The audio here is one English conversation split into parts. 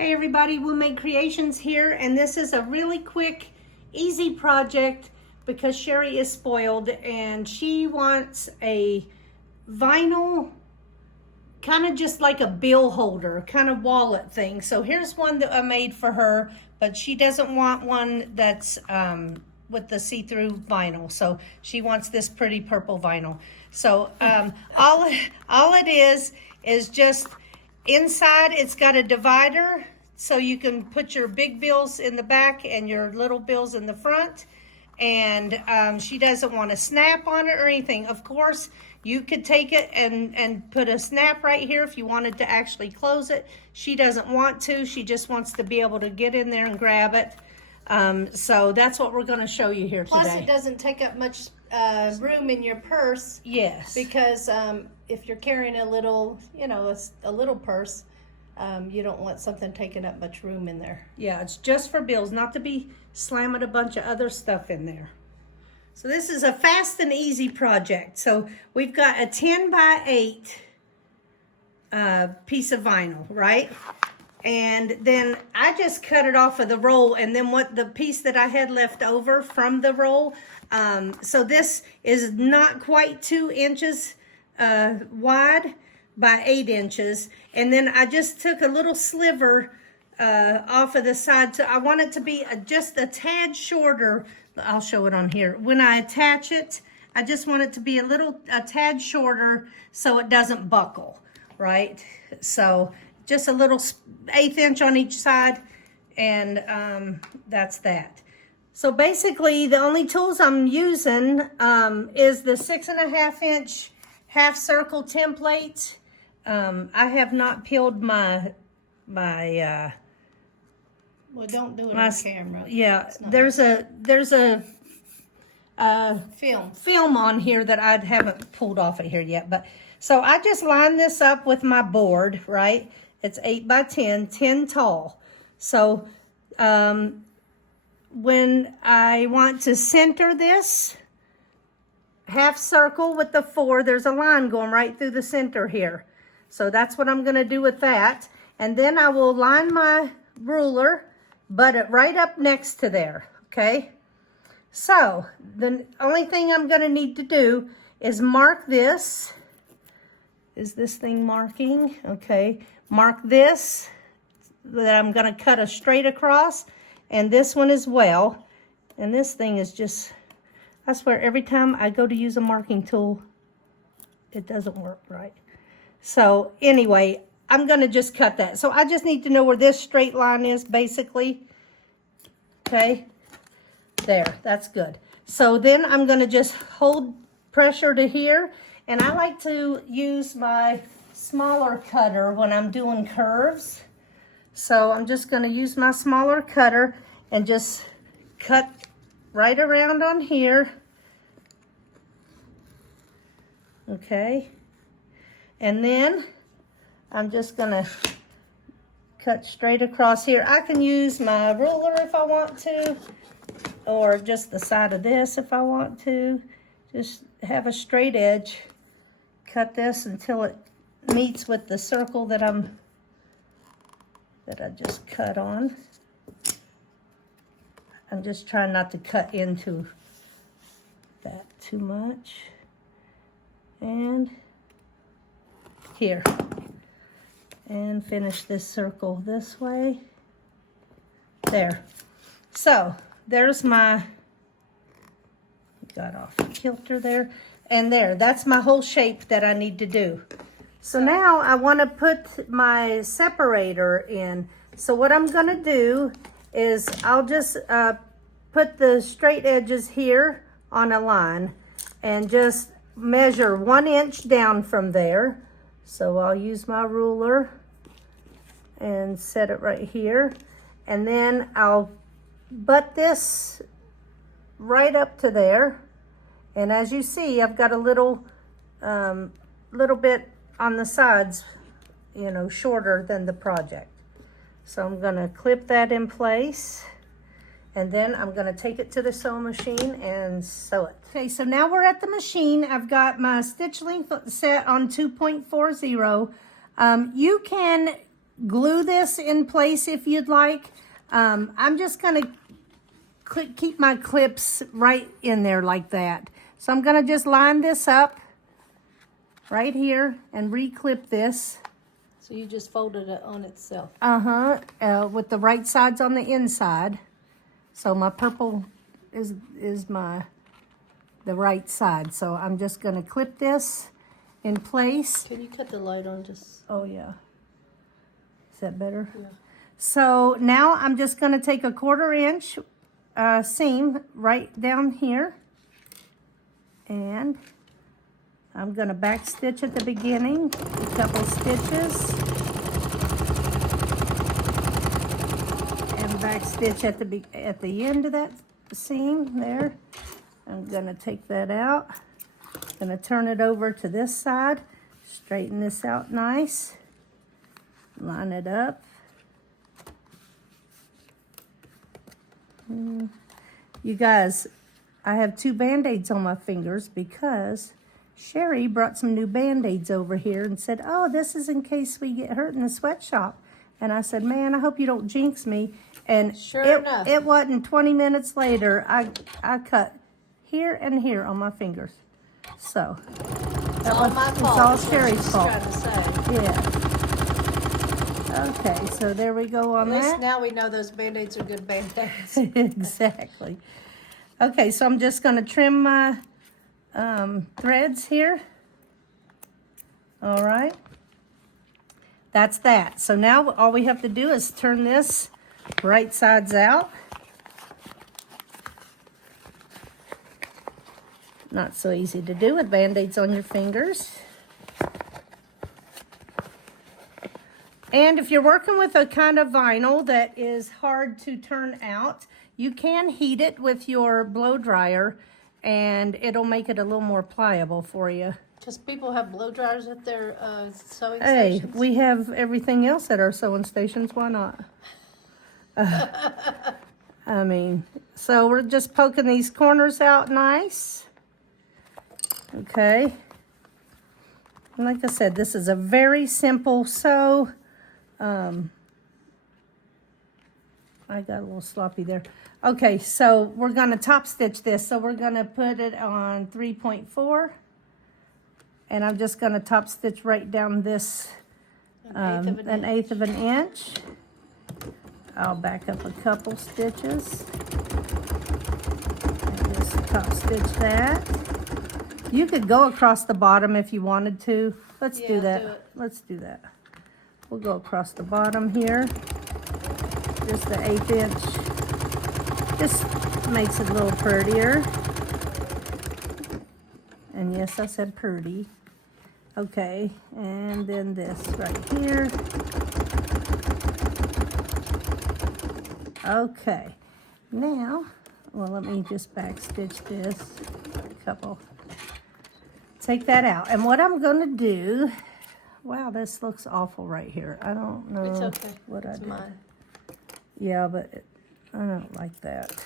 Hey everybody, We'll Make Creations here, and this is a really quick, easy project because Sherri is spoiled and she wants a vinyl, kind of just like a bill holder, kind of wallet thing. So here's one that I made for her, but she doesn't want one that's with the see-through vinyl. So she wants this pretty purple vinyl. So all it is just inside. It's got a divider, so you can put your big bills in the back and your little bills in the front. And she doesn't want a snap on it or anything. Of course, you could take it and put a snap right here if you wanted to actually close it. She doesn't want to. She just wants to be able to get in there and grab it. So that's what we're going to show you here today. Plus, it doesn't take up much room in your purse. Yes. Because if you're carrying a little, a little purse, you don't want something taking up much room in there. Yeah, it's just for bills, not to be slamming a bunch of other stuff in there. So this is a fast and easy project. So we've got a 10 by 8 piece of vinyl, right? And then I just cut it off of the roll, and then the piece that I had left over from the roll. So this is not quite 2 inches wide by 8 inches. And then I just took a little sliver off of the side. So I want it to be just a tad shorter. I'll show it on here. When I attach it, I just want it to be a tad shorter so it doesn't buckle, right? So just a little 1/8 inch on each side, and that's that. So basically the only tools I'm using is the 6.5 inch half circle template. I have not peeled my well, don't do it on camera. Yeah, there's a film on here that I haven't pulled off of here yet. But so I just line this up with my board, right? It's 8 by 10, 10 tall. So when I want to center this half circle with the 4, there's a line going right through the center here. So that's what I'm going to do with that. And then I will line my ruler, butt it right up next to there, okay? So the only thing I'm going to need to do is mark this. Is this thing marking? Okay. Mark this that I'm going to cut a straight across, and this one as well. And this thing is just, I swear every time I go to use a marking tool, it doesn't work right. So anyway, I'm going to just cut that. So I just need to know where this straight line is, basically. Okay, there, that's good. So then I'm going to just hold pressure to here, and I like to use my smaller cutter when I'm doing curves. So I'm just going to use my smaller cutter and just cut right around on here. Okay, and then I'm just going to cut straight across here. I can use my ruler if I want to, or just the side of this if I want to. Just have a straight edge. Cut this until it meets with the circle that I just cut on. I'm just trying not to cut into that too much. And here. And finish this circle this way. There. So there's my, got off kilter there. And there, that's my whole shape that I need to do. So now I want to put my separator in. So what I'm going to do is I'll just put the straight edges here on a line and just measure 1 inch down from there. So I'll use my ruler and set it right here. And then I'll butt this right up to there. And as you see, I've got a little bit on the sides, shorter than the project. So I'm going to clip that in place, and then I'm going to take it to the sewing machine and sew it. Okay, so now we're at the machine. I've got my stitch length set on 2.40. You can glue this in place if you'd like. I'm just gonna keep my clips right in there like that. So I'm gonna just line this up right here and reclip this. So you just folded it on itself. With the right sides on the inside. So my purple is the right side. So I'm just gonna clip this in place. Can you cut the light on just? Oh yeah. Is that better? Yeah. So now I'm just gonna take a 1/4 inch seam right down here. And I'm gonna back stitch at the beginning, a couple stitches. And back stitch at the end of that seam there. I'm gonna take that out. Gonna turn it over to this side, straighten this out nice, line it up. You guys, I have 2 Band-Aids on my fingers because Sherri brought some new Band-Aids over here and said, oh, this is in case we get hurt in the sweatshop. And I said, man, I hope you don't jinx me. And Sure enough. It wasn't 20 minutes later, I cut here and here on my fingers. So, It's all my fault. It's all is what Sherri's she's fault. trying to say. Yeah. Okay, so there we go on At least that. now we know those Band-Aids are good Band-Aids. Exactly. Okay, so I'm just going to trim my threads here. All right. That's that. So now all we have to do is turn this right sides out. Not so easy to do with Band-Aids on your fingers. And if you're working with a kind of vinyl that is hard to turn out, you can heat it with your blow dryer and it'll make it a little more pliable for you. Because people have blow dryers at their sewing Hey, stations. we have everything else at our sewing stations. Why not? I mean, so we're just poking these corners out nice. Okay. And like I said, this is a very simple sew. I got a little sloppy there. Okay, so we're going to top stitch this. So we're going to put it on 3.4. And I'm just going to top stitch right down this an eighth of an inch. I'll back up a couple stitches. And just top stitch that. You could go across the bottom if you wanted to. Let's do that. Do it. Let's do that. We'll go across the bottom here. Just the 1/8 inch. Just makes it a little prettier. And yes, I said pretty. Okay, and then this right here. Okay, now, well, let me just back stitch this a couple. Take that out. And what I'm going to do, wow, this looks awful right here. I don't know It's okay. what I It's did. mine. Yeah, but I don't like that.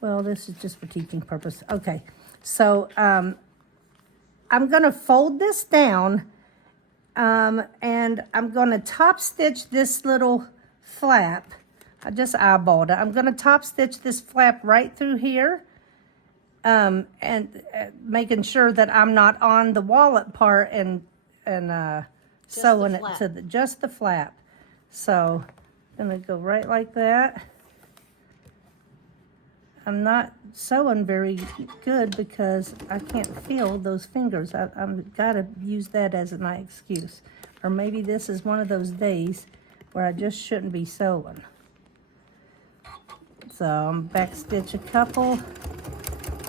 Well, this is just for teaching purpose. Okay, so I'm going to fold this down and I'm going to top stitch this little flap. I just eyeballed it. I'm going to top stitch this flap right through here and making sure that I'm not on the wallet part and sewing it to just the flap. So I'm going to go right like that. I'm not sewing very good because I can't feel those fingers. I've got to use that as my excuse. Or maybe this is one of those days where I just shouldn't be sewing. So I'm back stitch a couple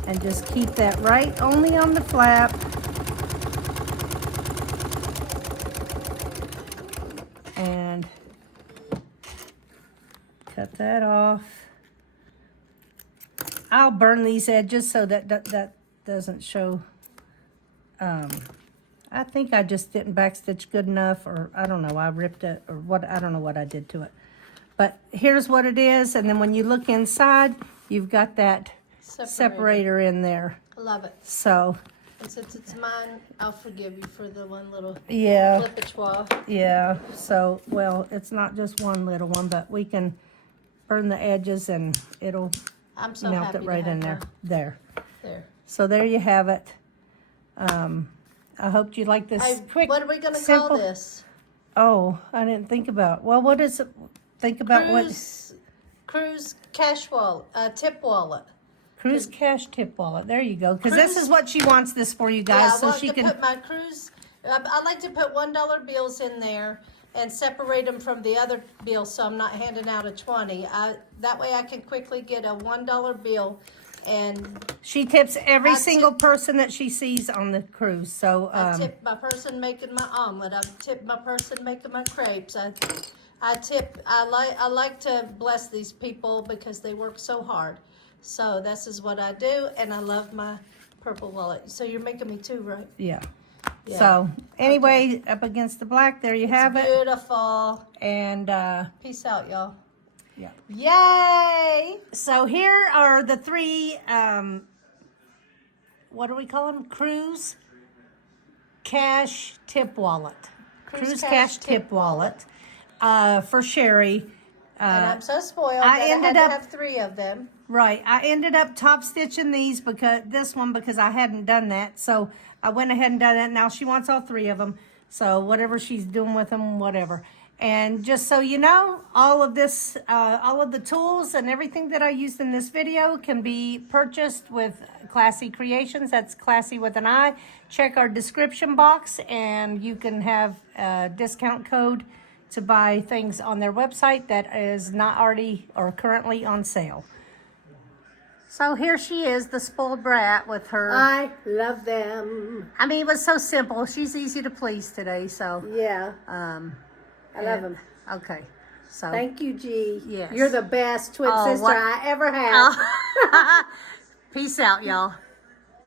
and just keep that right only on the flap. And cut that off. I'll burn these edges so that doesn't show. I think I just didn't backstitch good enough, or I don't know, I ripped it, or what, I don't know what I did to it. But here's what it is, and then when you look inside, you've got that separator in there. I love it. So And since it's mine, I'll forgive you for the one little Yeah. flip-a-chwa. Yeah, so, well, it's not just one little one, but we can burn the edges and it'll I'm so melt happy it right to have in there. There. There. So there you have it. I hoped you like this quick, What are we going to simple. call this? Oh, I didn't think about, well, what is it? Think about Cruise cash wallet, tip wallet. Cruise cash tip wallet. There you go. Because this is what she wants this for, you guys. Yeah, I so want she to can. put my cruise. I like to put $1 bills in there and separate them from the other bills, so I'm not handing out a 20. That way I can quickly get a $1 bill, and She tips every single person that she sees on the cruise. So I tip my person making my omelet. I tip my person making my crepes. I like to bless these people because they work so hard. So this is what I do, and I love my purple wallet. So you're making me two, right? yeah. Yeah. So anyway, up against the black, there you have it. Beautiful. And Peace out, y'all. yeah. Yay! So here are the three. What do we call them? Cruise cash tip wallet. Cruise cash tip wallet. For Sherri. And I'm so spoiled I that ended I had up- to have 3 of them. Right. I ended up top stitching these because I hadn't done that. So I went ahead and done that. Now she wants all 3 of them. So whatever she's doing with them, whatever. And just so you know, all of this, all of the tools and everything that I used in this video can be purchased with Classy Creations. That's Classy with an I. Check our description box and you can have a discount code to buy things on their website that is not already or currently on sale. So here she is, the spoiled brat with her. I love them. I mean, it was so simple. She's easy to please today, so. Yeah, I love them. Okay, so. Thank you, G. Yes. You're the best twin Oh, sister what- I ever had. Peace out, y'all.